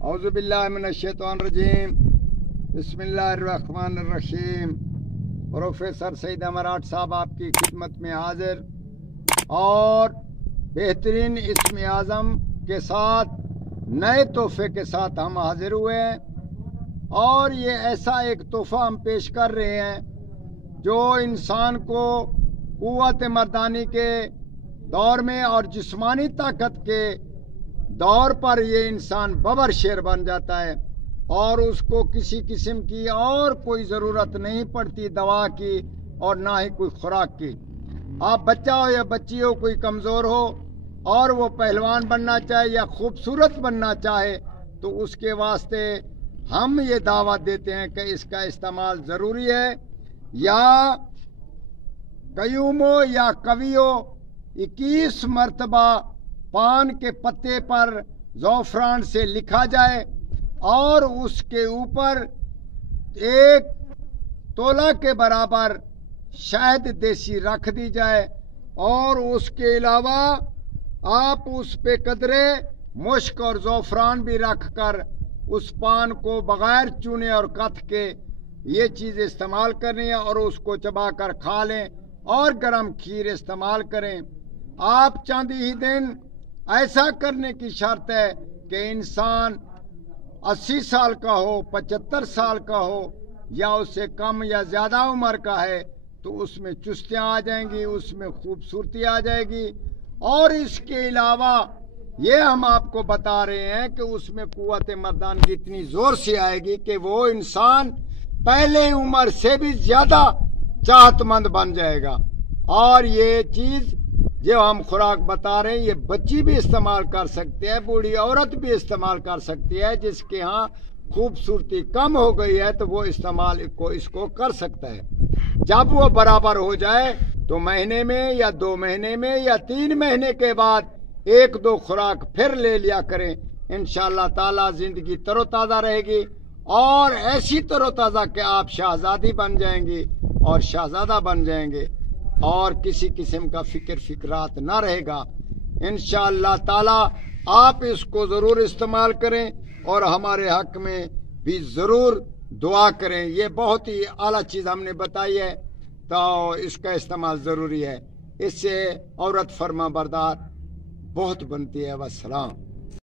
اعوذ باللہ من الشیطان الرجیم، بسم اللہ الرحمن الرحیم۔ پروفیسر سعید ہمارے صاحب آپ کی خدمت میں حاضر اور بہترین اسم اعظم کے ساتھ نئے تحفے کے ساتھ ہم حاضر ہوئے ہیں، اور یہ ایسا ایک تحفہ ہم پیش کر رہے ہیں جو انسان کو قوت مردانی کے دور میں اور جسمانی طاقت کے دور پر یہ انسان ببر شیر بن جاتا ہے، اور اس کو کسی قسم کی اور کوئی ضرورت نہیں پڑتی دوا کی اور نہ ہی کوئی خوراک کی۔ آپ بچہ ہو یا بچی ہو، کوئی کمزور ہو اور وہ پہلوان بننا چاہے یا خوبصورت بننا چاہے، تو اس کے واسطے ہم یہ دعوت دیتے ہیں کہ اس کا استعمال ضروری ہے۔ یا قیوم ہو یا قوی ہو، 21 مرتبہ پان کے پتے پر زعفران سے لکھا جائے اور اس کے اوپر 1 تولہ کے برابر شہد دیسی رکھ دی جائے، اور اس کے علاوہ آپ اس پہ قدرے مشک اور زعفران بھی رکھ کر اس پان کو بغیر چونے اور کتھ کے یہ چیز استعمال کرنی ہے، اور اس کو چبا کر کھا لیں اور گرم کھیر استعمال کریں۔ آپ چاند ہی دن ایسا کرنے کی شرط ہے کہ انسان 80 سال کا ہو، 75 سال کا ہو، یا اس سے کم یا زیادہ عمر کا ہے، تو اس میں چستیاں آ جائیں گی، اس میں خوبصورتی آ جائے گی۔ اور اس کے علاوہ یہ ہم آپ کو بتا رہے ہیں کہ اس میں قوت مردانگی اتنی زور سے آئے گی کہ وہ انسان پہلے عمر سے بھی زیادہ چاہت مند بن جائے گا۔ اور یہ چیز جو ہم خوراک بتا رہے ہیں، یہ بچی بھی استعمال کر سکتے ہیں، بوڑھی عورت بھی استعمال کر سکتی ہے، جس کے ہاں خوبصورتی کم ہو گئی ہے تو وہ استعمال اس کو کر سکتا ہے۔ جب وہ برابر ہو جائے تو مہینے میں یا 2 مہینے میں یا 3 مہینے کے بعد 1-2 خوراک پھر لے لیا کریں۔ انشاءاللہ تعالی زندگی تر و تازہ رہے گی، اور ایسی تر و تازہ کہ آپ شہزادی بن جائیں گی اور شہزادہ بن جائیں گے، اور کسی قسم کا فکرات نہ رہے گا۔ انشاءاللہ تعالی آپ اس کو ضرور استعمال کریں اور ہمارے حق میں بھی ضرور دعا کریں۔ یہ بہت ہی اعلیٰ چیز ہم نے بتائی ہے، تو اس کا استعمال ضروری ہے۔ اس سے عورت فرما بردار بہت بنتی ہے۔ والسلام۔